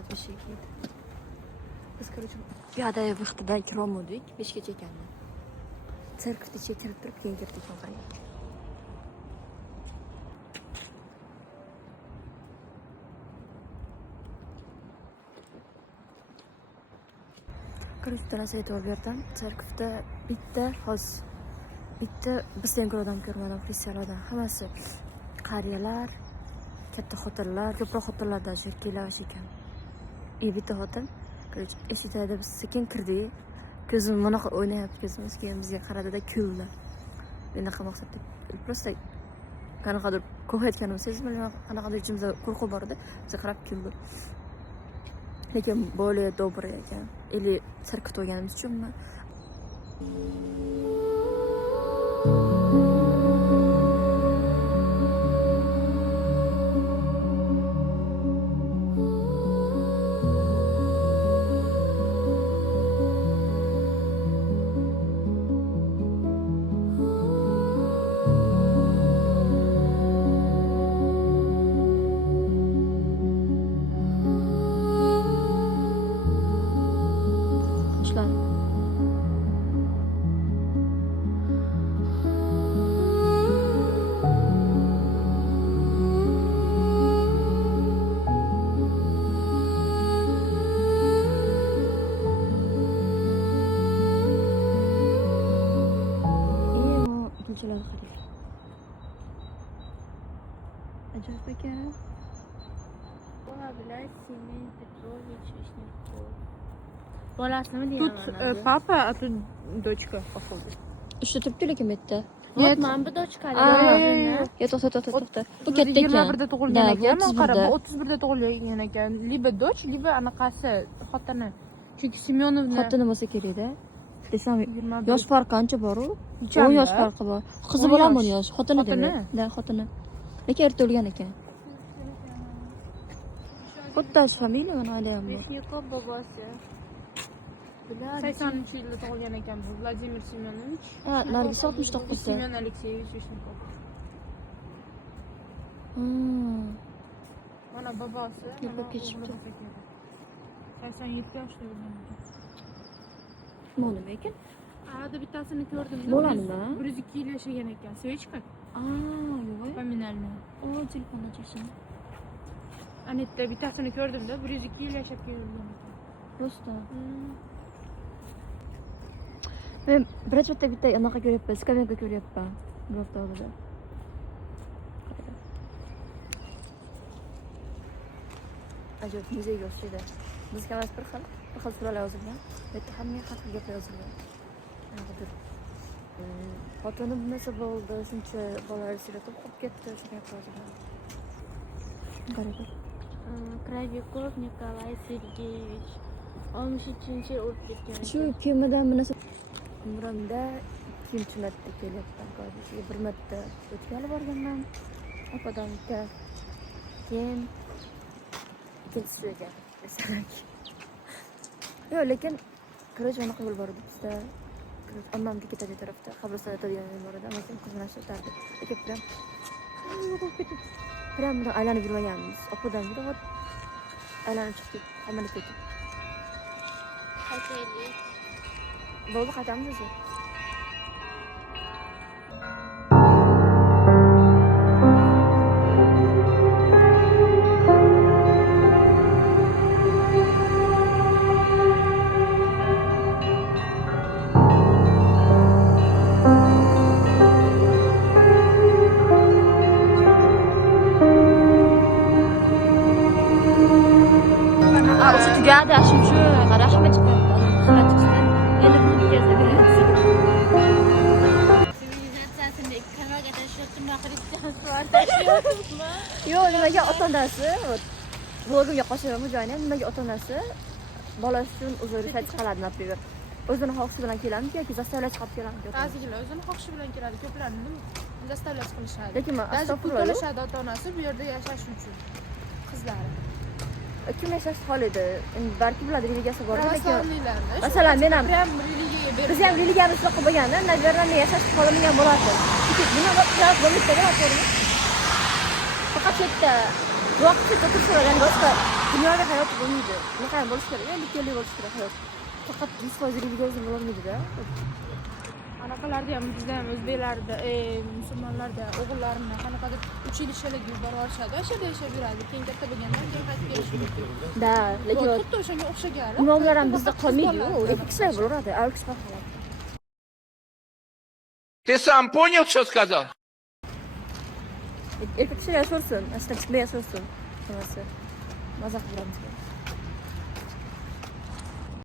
soat 5'e geldi. Biz короче piyada vaqtida kirolmadik, 5 gacha ekanmi. Sirkda ichiga kirib turib keyin kirdik oxiriga. Короче, narsa aytib berdim. Sirkda bitta bizdan ko'ra odam ko'rmadim, xristianlardan. Hammasi qariyalar, katta xotinlar, ko'proq xotinlardan erkaklar ekan. Bitta xotin, короче, eshitadi, biz sekin kirdik. Ko'zim bunaqa o'ynayapti, ko'zimiz keyin bizga qaradida kuldi. Bunaqa maqsadda просто qanaqadir qo'rqayotganimizni sezib, qanaqadir ichimizda qo'rquv bor edi. Bizga qarab kuldi. Lekin более добрый ekan. Или sirkda o'yganimiz uchunmi? Ajoyib ekan. Bilan Семен Петрович Вишняков. Bolasini Тут deyman. папа, а тут дочка, походу. Uchta turibdi lekin bu yerda. Вот mana bu dochkali. Yo, to'xta. Bu katta ekan. 21da tug'ilgan ekan. Men qarab, 31da. bu 31da tug'ilgan ekan. Liba dочь, liba anaqasi xotini. Chunki Semyonovna Xotini bo'lsa kerak-da. Desam, 21. yosh farqi qancha bor-u? 10 Uchanda. yosh farqi bor. Qizi 10 bilan yosh. buni yosh, xotini Xotini? demak. Da, xotini. Lekin erta o'lgan ekan. Xuddi familiya mana oila ham bor. Vishnyakov bobosi. 80-yilda tug'ilgan ekan bu Vladimir Semyonovich. Ha, Nargis 69da. Semyon Alekseyevich Vishnyakov. Mana bobosi. Yo'qolib ketishibdi. 87 yoshda o'lgan ekan. Nima ekan? Ada bittasini ko'rdim. Bo'ladimi? 102 yil yashagan ekan. Svechka. Yo'q. Familiyalni. Telefondan cheksin. Anetta bittasini ko'rdim-da, 102 yil yashab kelgan ekan. Просто. Men birinchi marta bitta anaqa ko'ryapman, skavenka ko'ryapman. Bir hafta oldida. Ajoyib muzeyga o'xshaydi. Bizga emas bir xil suralar yozilgan. Bu yerda hamma har xil gaplar yozilgan. Xotini bilmasa bo'ldi, shuncha bolalar siratib qolib ketdi, shunga yozilgan. Qarang. Kravikov Nikolay Sergeyevich 63-yil o'lib ketgan. Shu kemadan bunisi umrimda ikkinchi marta kelyapman. Qarashga bir marta o'tgani borganman. Opadomga. Keyin ikkinchisi shu ekan. Yo'q, lekin qarashga anaqa yo'l bor edi bizda. Onamga ketadi tarafda, qabriston o'tadigan yo'l bor edi. Ammo qizg'anash o'tardi. Lekin prям bundan aylanib yurmaganmiz. Opadan yurib aylanib chiqdik, hammani ketib. Qaytaylik. Bo'ldi, qaytamiz o'zi. O'sha tugadi, shu rahmat chiqyapti. Rahmat chiqdi. Endi bu bitkazib beradi. Sivilizatsiyasini kanalga tashyaptimi, xristian suvar tashyaptimi? Yo'q, nimaga ota-onasi, blogimga qo'shaman bu joyni, nimaga ota-onasi bolasi uchun o'zi risat chiqaradi, например. O'zini xohishi bilan keladimi yoki zastavlash qilib keladimi? Ba'zilar o'zini xohishi bilan keladi, ko'plarni zastavlash qilishadi. Lekin men Ba'zi pul astag'firullah. to'lashadi ota-onasi bu yerda yashash uchun. Qizlari. Kim yashash holida, balki bular religiyasi bor, lekin Pravoslaviylarni. masalan, men ham Prям religiyaga berib. biz ham religiyamiz shunaqa bo'lganda, nazarimda yashash holimiz ham bo'lardi. Chunki buni vaqtlar bo'lmaydi, to'g'rimi? Faqat chetda vaqt o'tirishgan boshqa Dunyoda hayot bo'lmaydi. Bunaqa ham bo'lishi kerak. Likali bo'lishi kerak hayot. Faqat 100% religiyozm bo'lolmaydi-da. Anaqalarda ham bizda ham o'zbeklarda, musulmonlarda o'g'illarini qanaqadir училищеlarga yuborib yuborishadi. O'sha yashab yuradi. Keyin katta bo'lgandan keyin qaytib kelishi mumkin. Da, lekin Xuddi o'shanga o'xshagan. imomlar ham bizda qolmaydi-ku. Erkak kishilar bo'laveradi. Ayol kishilar qoladi. Ты сам понял, что сказал? Erkak kishilar yashaversin, ashdan chiqmay yashaversin. Hammasi. Maza qilamiz.